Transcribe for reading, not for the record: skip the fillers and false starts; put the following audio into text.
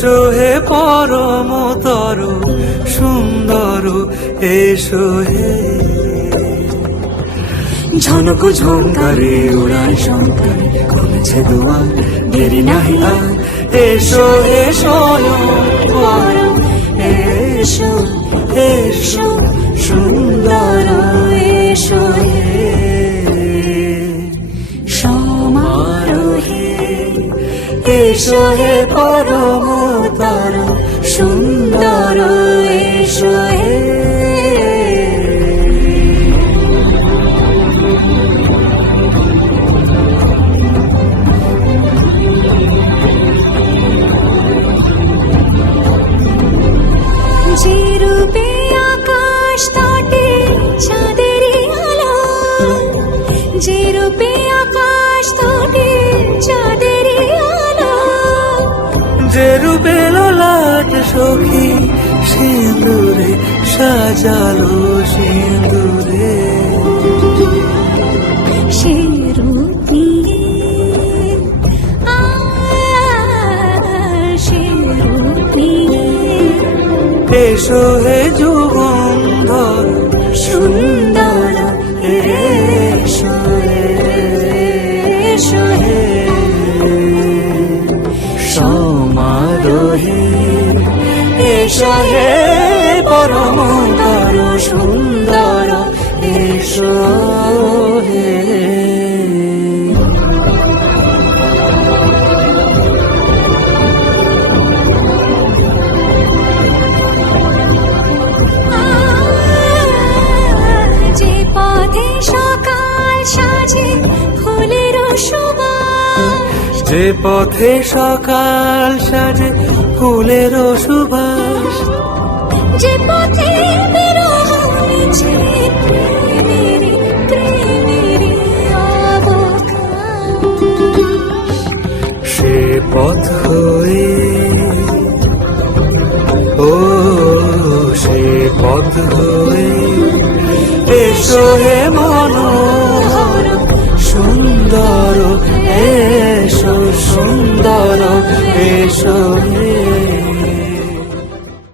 এসো হে পরমতর সুন্দর, এসো হে। ঝনক ঝঙ্কারে উড়ায় শঙ্কারে খুলেছে দুয়ার, দেরি নাহি আর। এসো এসো পরম, এসো এসো সুন্দর, এসো হে সমারোহে। এসো হে পরমতর সুন্দর, এসো হে। যে রূপে আকাশ তটে চাঁদেরই আলো, যে রূপে আকাশ তটে চাঁদেরই আলো, যে রূপে ললাট সখী সিঁদুরে সাজালো সিঁদুরে, সে রূপ নিয়ে সে রূপ নিয়ে। এসো হে যুগন্ধর সুন্দর, এসো এসো হে সমারোহে। এসো হে পরমতর সুন্দর, এসো হে। যে পথে সকাল সাজে ফুলের সুবাস, যে পথে সকাল সাজে ফুলের সুবাস, যে পথে